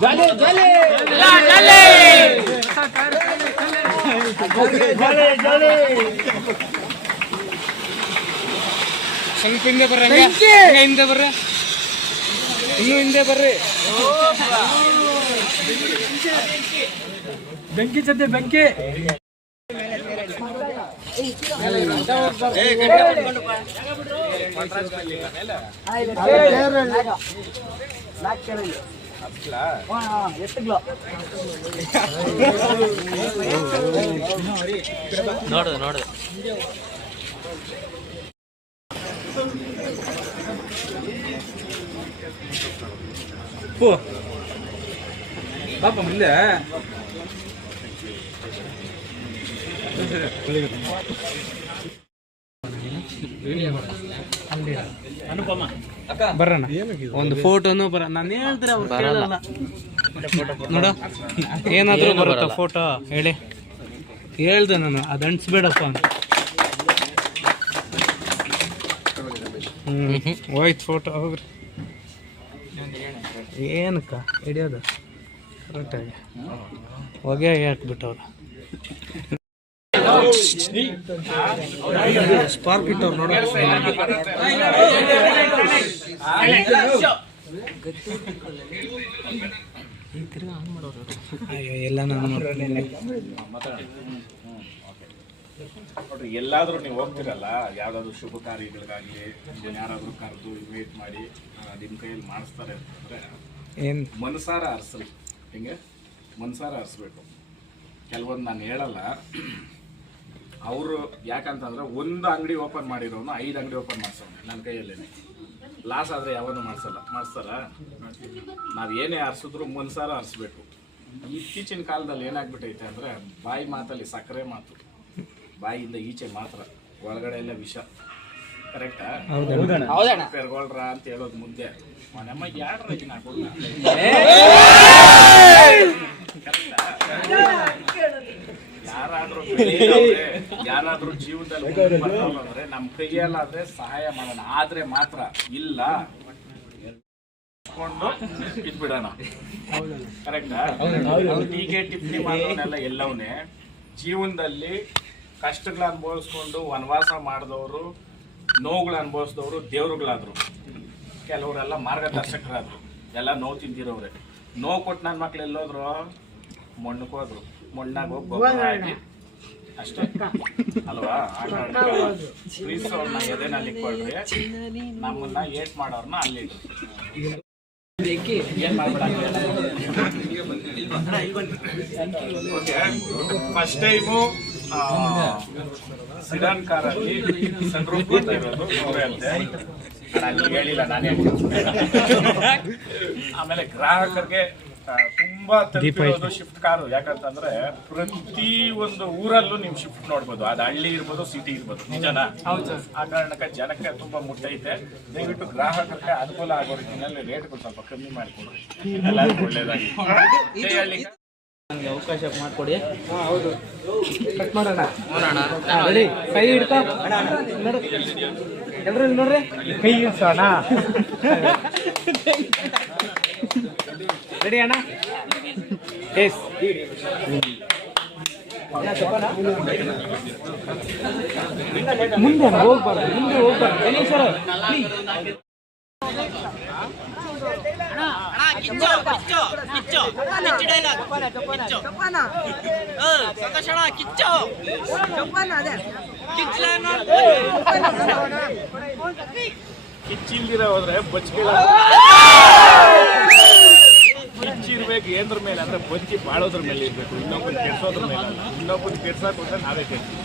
ಜಾಲಿ ಜಲೆ ಸ್ವಲ್ಪ ಹಿಂದೆ ಬರ್ರಿ ಹಿಂದೆ ಬರ್ರಿ. ಇನ್ನು ಹಿಂದೆ ಬರ್ರಿ. ಬೆಂಕಿ ಜೊತೆ ಬೆಂಕಿ. ನೋಡುದು ನೋಡುದು ಪೋ ಪಾಪ ಮುಂದೆ ಬರೋಣ. ಒಂದು ಫೋಟೋನು ಬರ ನಾನು ಹೇಳಿದ್ರೆ ಅವ್ರು ಬರಲ್ಲ. ಕೇಳಲ್ಲ. ನೋಡು. ಏನಾದ್ರೂ ಬರುತ್ತಾ ಫೋಟೋ? ಹೇಳಿ. ಹೇಳ್ದೆ ನಾನು ಅದು ಅಂಟಿಸ್ಬೇಡಪ್ಪ ಅಂತ. ಹ್ಞೂ ಹೋಯ್ತು ಫೋಟೋ ಹೋಗ್ರಿ. ಏನಕ್ಕ? ಹಿಡಿಯೋದು? ಕರೆಕ್ಟಾಗಿ. ಹೊಗೆ ಹಾಕ್ಬಿಟ್ಟವ್ರು. ಸ್ಪಾರ್ಕ್ ಇಟ್ಟವ್ರು ನೋಡ. ಅಯ್ಯೋ ಎಲ್ಲ ನಾನು ನೋಡ್ರಿ ಎಲ್ಲಾದ್ರೂ ನೀವು ಹೋಗ್ತಿರಲ್ಲ ಯಾವ್ದಾದ್ರು ಶುಭ ಕಾರ್ಯಗಳಿಗಾಗ್ಲಿ ಯಾರಾದ್ರೂ ಕರೆದು ಇನ್ವೈಟ್ ಮಾಡಿ ನಿಮ್ಮ ನಿಮ್ ಕೈಯಲ್ಲಿ ಮಾಡಿಸ್ತಾರೆ ಅಂತಂದ್ರೆ ಏನು? ಮನಸಾರ ಹರಿಸಲಿ ಹಿಂಗೆ ಮನ್ಸಾರ ಹರಿಸ್ಬೇಕು. ಕೆಲವೊಂದು ನಾನು ಹೇಳಲ್ಲ. ಅವರು ಯಾಕಂತಂದ್ರೆ ಒಂದು ಅಂಗಡಿ ಓಪನ್ ಮಾಡಿರೋನು ಐದು ಅಂಗಡಿ ಓಪನ್ ಮಾಡಿಸೋಣ ನನ್ನ ಕೈಯಲ್ಲೇನೆ. ಲಾಸ್ ಆದರೆ ಯಾವನ್ನೂ ಮಾಡಿಸಲ್ಲ. ಮಾಡಿಸ್ತಾರ? ನಾವು ಏನೇ ಹರಿಸಿದ್ರು ಮನ್ಸಾರ ಹರಿಸ್ಬೇಕು. ಇತ್ತೀಚಿನ ಕಾಲದಲ್ಲಿ ಏನಾಗ್ಬಿಟ್ಟೈತೆ ಅಂದರೆ ಬಾಯಿ ಮಾತಲ್ಲಿ ಸಕ್ಕರೆ ಮಾತು. ಬಾಯಿಯಿಂದ ಈಚೆ ಮಾತ್ರ. ಒಳಗಡೆ ಎಲ್ಲ ವಿಷ. ಕರೆಕ್ಟಾ? ಪೆರ್ಗೊಳ್ರ ಅಂತ ಹೇಳೋದು ಮುಂದೆ. ಮನೆಮ್ಮ ಯಾಡ್ರ ಈಗ ನಾ ಕೊಡ್ಲ? ಯಾರಾದ್ರೂ ಯಾರಾದ್ರೂ ಜೀವನದಲ್ಲಿ ಅಂದ್ರೆ ನಮ್ ಕೈಯಲ್ಲಾದ್ರೆ ಸಹಾಯ ಮಾಡೋಣ. ಆದ್ರೆ ಮಾತ್ರ ಇಲ್ಲ. ಕೊಂಡು ಇದ್ಬಿಡೋಣ. ಕರೆಕ್ಟಾ? ಹೀಗೆ ಟಿಪ್ಪಣಿ ಮಾಡೋನೆಲ್ಲ ಎಲ್ಲವನ್ನೇ ಜೀವನದಲ್ಲಿ ಕಷ್ಟಗಳ ಅನುಭವಿಸ್ಕೊಂಡು ವನವಾಸ ಮಾಡಿದವರು ನೋವುಗಳು ಅನುಭವಿಸಿದವರು ದೇವ್ರುಗಳಾದ್ರು. ಕೆಲವರೆಲ್ಲ ಮಾರ್ಗದರ್ಶಕರಾದ್ರು. ಎಲ್ಲ ನೋವು ತಿಂದಿರೋರೆ ನೋವು ಕೊಟ್ಟು ನನ್ನ ಮಕ್ಳು ಎಲ್ಲೋದ್ರು ಮಣ್ಣಕ್ಕೆ ಹೋದ್ರು. ಮಣ್ಣಾಗ ಹೋಗಿ ಅಷ್ಟೇ. ಅಲ್ವಾ? ಪ್ಲೀಸ್ ಅವ್ರನ್ನ ಎದೆನಲ್ಲಿ ಇಟ್ಕೊಳ್ರಿ ನಮ್ಮನ್ನ ಏಟ್ ಮಾಡೋರ್ನ ಅಲ್ಲಿ ಏನ್ ಮಾಡ್ಬೇಡ ಫಸ್ಟ್ ಟೈಮು ಸಿಡಾನ್ ಕಾರಲ್ಲಿ ಸನ್ರೂಫ್ ಇರೋದು ಅವರೇ ಅಂತೆ ನಾನು ಹೇಳಿಲ್ಲ ನಾನೇ ಆಮೇಲೆ ಗ್ರಾಹಕರಿಗೆ ತುಂಬಾ ತಲುಪಿರೋದು ಶಿಫ್ಟ್ ಕಾರು ಯಾಕಂತಂದ್ರೆ ಪ್ರತಿ ಒಂದು ಊರಲ್ಲೂ ನೀವು ಶಿಫ್ಟ್ ನೋಡ್ಬೋದು. ಅದು ಹಳ್ಳಿ ಇರ್ಬೋದು ಸಿಟಿ ಇರ್ಬೋದು ನಿಜನಾ? ಆ ಕಾರಣಕ್ಕೆ ಜನಕ್ಕೆ ತುಂಬಾ ಮುಟ್ಟೈತೆ. ದಯವಿಟ್ಟು ಗ್ರಾಹಕರಿಗೆ ಅನುಕೂಲ ಆಗೋ ರೀತಿಯಲ್ಲಿ ರೇಟ್ಗಳು ಸ್ವಲ್ಪ ಕಮ್ಮಿ ಮಾಡಿಕೊಡ್ರಿ. ಎಲ್ಲರಿಗೂ ಒಳ್ಳೇದಾಗಿ ನನಗೆ ಅವಕಾಶ ಮಾಡಿಕೊಡಿ. ಕಟ್ ಮಾಡೋಣ. ನೋಡೋಣ ರೆಡಿ ಕೈ ಹಿಡ್ಕೊ. ನೋಡು ಎಲ್ರು ನೋಡ್ರಿ? ಕೈ ಇಳ್ಸೋಣ ರೆಡಿ ಅಣ್ಣ? ಎಸ್ ಮುಂದೆ ಹೋಗ್ಬಾರ್ದು. ಮುಂದೆ ಹೋಗ್ಬಾರ್ದು. ಗಣೇಶ್ವರ ಕಿಚ್ಚಿಲ್ದಿರ ಹೋದ್ರೆ ಬಚ್ಚಿಗಳ ಕಿಚ್ಚಿರ್ಬೇಕು ಏನ್ರ ಮೇಲೆ ಅಂದ್ರೆ ಬಚ್ಚಿ ಬಾಳೋದ್ರ ಮೇಲೆ ಇರ್ಬೇಕು. ಇನ್ನೊಬ್ಬರು ಕೆಡ್ಸೋದ್ರ ಮೇಲೆ ಇನ್ನೊಬ್ಬರು ಕೆಡ್ಸಕ್ ಹೋದ್ರೆ ನಾವೇ ಕೆಡ್ತೀವಿ